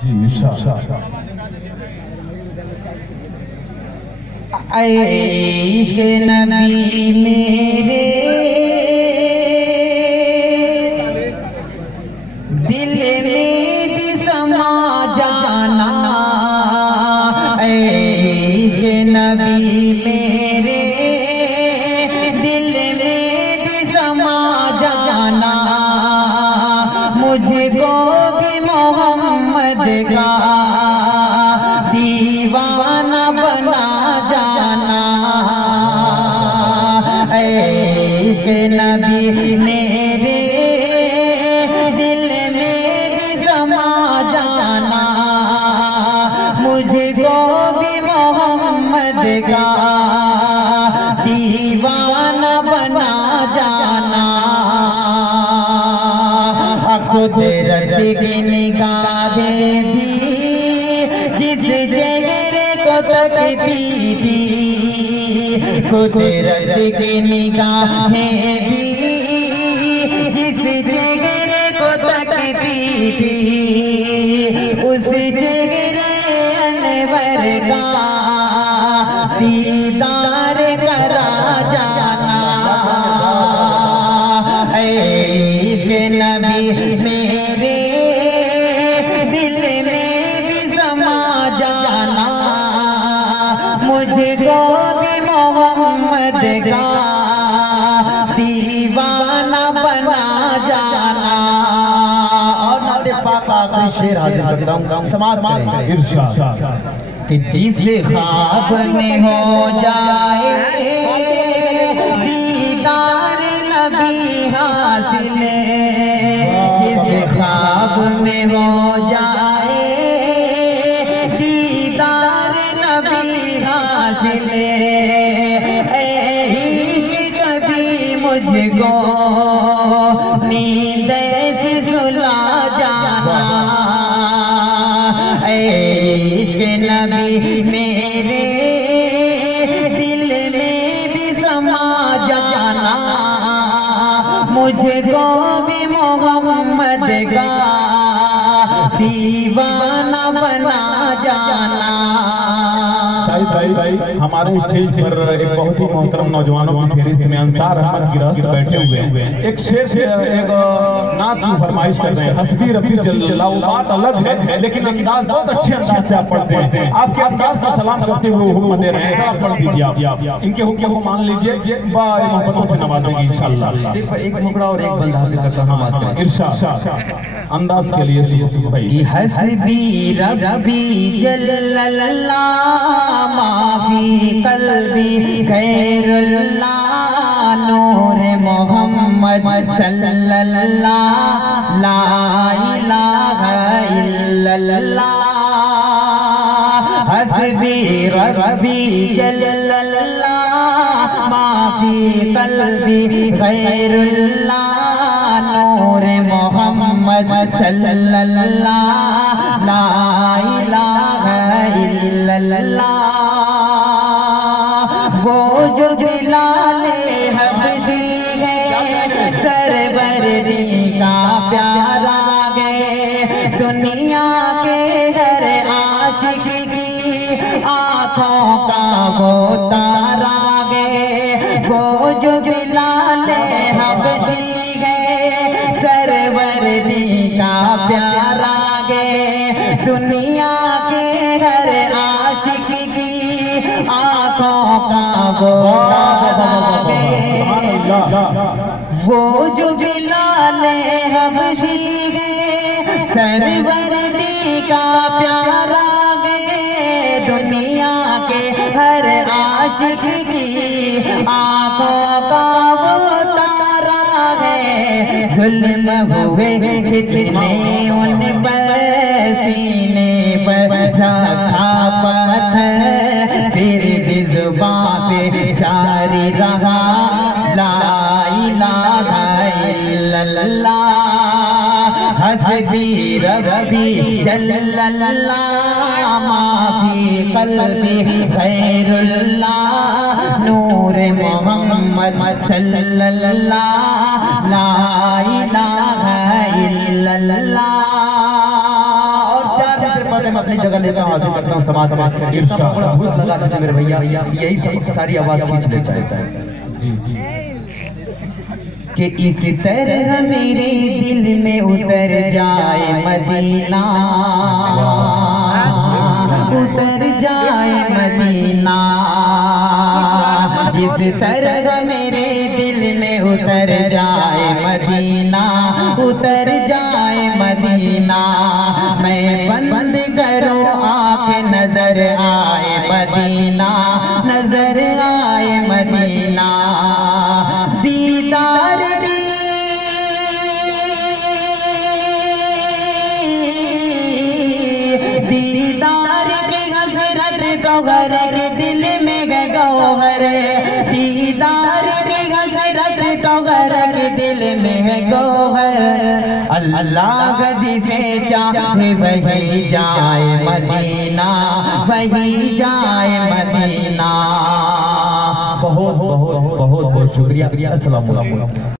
जी इश्क़ नबी मेरे दिल में भी समा जाना, इश्क़ नबी मेरे दिल में भी समा जाना, मुझको भी मोहम्मद का दीवाना बना जाना। इश्क़ नबी मेरे दिल में भी समा जाना, मुझको भी मोहम्मद का दीवाना बना जाना। कुदरत की निगाहें भी जिस चेहरे को तकती थी, कुदरत की निगाहें भी जिस चेहरे को तकती थी, उस चेहरे अनवर का दीदार करा जाना। इश्क़ नबी मेरे दिल में भी समा जाना, मुझको भी मोहम्मद का दीवाना बना जाना। और नाते पाक आखिरी शेर हाजिर करता हूँ, समाज कि जिस ख्वाब में हो जाए दीदार नबी हासिल, जिस ख्वाब में हो जाए दीदार नबी हासिल, कभी मुझको नींद से सुला जाना। इश्क़ नबी मेरे दिल में भी समा जाना, मुझको भी मोहम्मद का दीवाना बना जाना। भाई हमारे स्टेज पर एक बहुत ही मोहतरम नौजवानों की फहरिस्त में अंसार अहमद गिरफ्त बैठे हुए हैं। एक शेर से एक नात की फरमाइश कर रहे हैं। हस्बी रब्बी जल्लल्लाहु, बात अलग है लेकिन अंदाज बहुत अच्छे अंदाज से आप पढ़ते हैं। आपके अंदाज का सलाम करते हुए हुक्म दे रहे हैं, आप पढ़ दीजिए। आप इनके हुक्म को मान लीजिए, बड़े मोहब्बतों से नवाजेंगे इंशाअल्लाह। सिर्फ एक मुकड़ा और एक बंदा इरशाद अंदाज के लिए भाई। हस्बी रब्बी जल्लल्लाह माफी कल्बी खैरुल्लाह नूर मोहम्मद सल्लल्लाह ला इलाहा इल्लल्लाह। हस्बी रब्बी जल्लल्लाह माफी कल्बी खैरुल्लाह नूर मोहम्मद सल्लल्लाह ला इलाहा इल्लल्लाह। वो जो बिलाले हबशी है सरवरदी का प्यारा है, दुनिया के हर आशिक की आँखों का वो तारा है। वो जो बिलाले हबशी है सरवरदी का प्यारा है, दुनिया के हर आशिक की आँखों का वो वो जो बिलाले हबशी है सरवरदी का प्यारा है, दुनिया के हर आशिक की आँखों का वो तारा है। जुल्म हुए कितने उन पर सीने पर रखा पत्थर, फिर भी जुबां पे जारी रहा ला इलाहा इल्लल्लाह। हस्बी रब्बी जल्लल्लाह माफी कल्बी खैरुल्लाह नूर मोहम्मद सल्लल्लाह ला इलाहा इल्लल्लाह। और चार तीसरे पर्दे में अपनी जगह लेता हूँ, हाजिर करता हूँ समाज में। इतना भूत लगा देते मेरे भैया, यही सब सारी आवाज खींच लेता है कि इस तरह मेरे दिल में उतर जाए मदीना, उतर जाए मदीना, इस तरह मेरे दिल में उतर जाए मदीना, उतर जाए मदीना। मैं बंद करूं आँखें नजर आए मदीना, नजर आए मदीना। दीदार गौहर के दिल में गौहर, दीदार की हसरत गौहर के दिल में है गौहर। अल्लाह जिसे चाहे वही जाए मदीना, वही जाए मदीना। बहुत बहुत बहुत बहुत शुक्रिया। अस्सलाम वालेकुम।